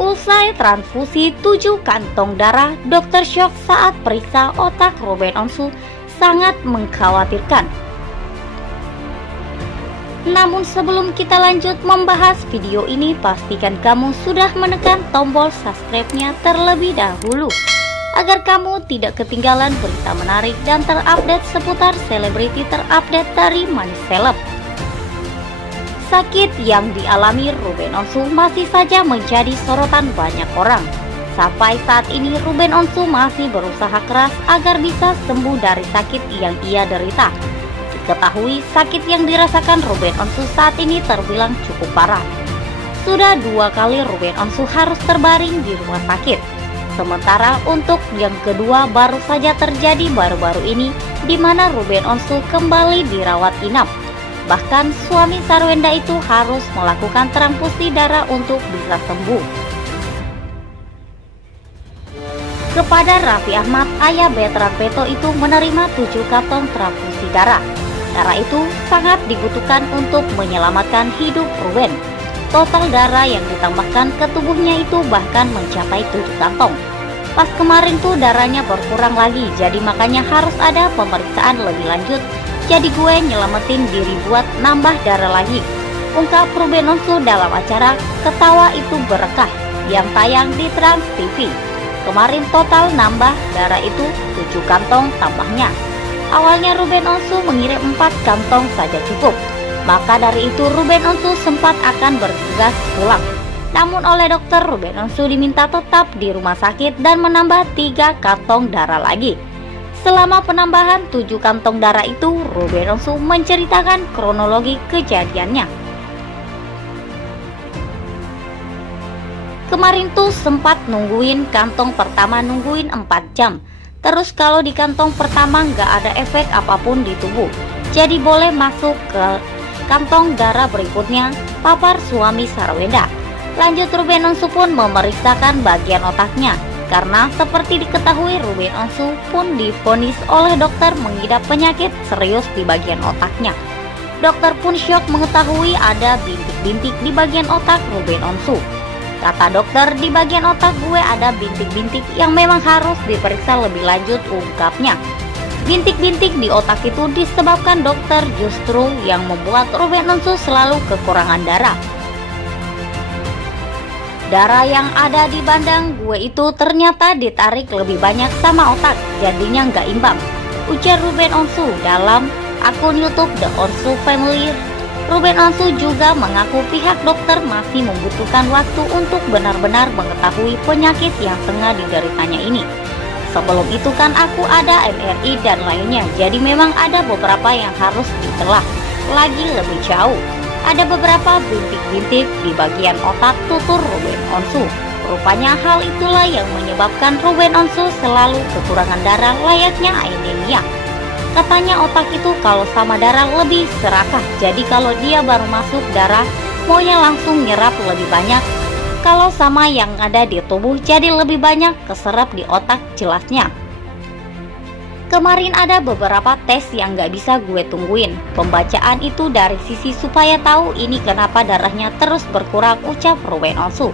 Usai transfusi 7 kantong darah, dokter syok saat periksa otak Ruben Onsu sangat mengkhawatirkan. Namun sebelum kita lanjut membahas video ini, pastikan kamu sudah menekan tombol subscribe-nya terlebih dahulu agar kamu tidak ketinggalan berita menarik dan terupdate seputar selebriti terupdate dari Money Celeb. Sakit yang dialami Ruben Onsu masih saja menjadi sorotan banyak orang. Sampai saat ini Ruben Onsu masih berusaha keras agar bisa sembuh dari sakit yang ia derita. Diketahui sakit yang dirasakan Ruben Onsu saat ini terbilang cukup parah. Sudah 2 kali Ruben Onsu harus terbaring di rumah sakit. Sementara untuk yang kedua baru saja terjadi baru-baru ini, di mana Ruben Onsu kembali dirawat inap. Bahkan suami Sarwenda itu harus melakukan transfusi darah untuk bisa sembuh. Kepada Raffi Ahmad, ayah Bertrand Peto itu menerima 7 kantong transfusi darah. Darah itu sangat dibutuhkan untuk menyelamatkan hidup Ruben. Total darah yang ditambahkan ke tubuhnya itu bahkan mencapai 7 kantong. Pas kemarin tuh darahnya berkurang lagi, jadi makanya harus ada pemeriksaan lebih lanjut. Jadi gue nyelamatin diri buat nambah darah lagi, ungkap Ruben Onsu dalam acara Ketawa Itu Berkah yang tayang di Trans TV. Kemarin total nambah darah itu 7 kantong tambahnya. Awalnya Ruben Onsu mengirim 4 kantong saja cukup. Maka dari itu Ruben Onsu sempat akan bergegas pulang. Namun oleh dokter, Ruben Onsu diminta tetap di rumah sakit dan menambah 3 kantong darah lagi. Selama penambahan 7 kantong darah itu, Ruben Onsu menceritakan kronologi kejadiannya. Kemarin tuh sempat nungguin kantong pertama 4 jam. Terus kalau di kantong pertama nggak ada efek apapun di tubuh, jadi boleh masuk ke kantong darah berikutnya, papar suami Sarwenda. Lanjut Ruben Onsu pun memeriksakan bagian otaknya. Karena seperti diketahui Ruben Onsu pun divonis oleh dokter mengidap penyakit serius di bagian otaknya. Dokter pun syok mengetahui ada bintik-bintik di bagian otak Ruben Onsu. Kata dokter, di bagian otak gue ada bintik-bintik yang memang harus diperiksa lebih lanjut, ungkapnya. Bintik-bintik di otak itu disebabkan dokter justru yang membuat Ruben Onsu selalu kekurangan darah. Darah yang ada di bandang gue itu ternyata ditarik lebih banyak sama otak, jadinya nggak imbang, ujar Ruben Onsu dalam akun YouTube The Onsu Family. Ruben Onsu juga mengaku pihak dokter masih membutuhkan waktu untuk benar-benar mengetahui penyakit yang tengah dideritanya ini. Sebelum itu kan aku ada MRI dan lainnya, jadi memang ada beberapa yang harus ditelah lagi lebih jauh. Ada beberapa bintik-bintik di bagian otak, tutur Ruben Onsu. Rupanya hal itulah yang menyebabkan Ruben Onsu selalu kekurangan darah layaknya anemia. Katanya otak itu kalau sama darah lebih serakah, jadi kalau dia baru masuk darah maunya langsung nyerap lebih banyak. Kalau sama yang ada di tubuh jadi lebih banyak keserap di otak, jelasnya. Kemarin ada beberapa tes yang gak bisa gue tungguin. Pembacaan itu dari sisi supaya tahu ini kenapa darahnya terus berkurang, ucap Ruben Onsu.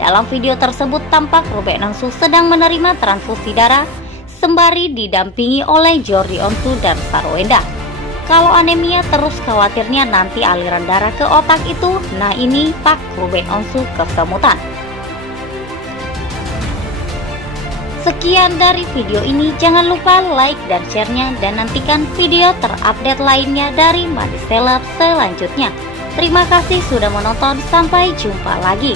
Dalam video tersebut tampak Ruben Onsu sedang menerima transfusi darah sembari didampingi oleh Jordi Onsu dan Sarwenda. Kalau anemia terus khawatirnya nanti aliran darah ke otak itu, nah ini Pak Ruben Onsu kesemutan. Sekian dari video ini, jangan lupa like dan share-nya dan nantikan video terupdate lainnya dari Money Celeb selanjutnya. Terima kasih sudah menonton, sampai jumpa lagi.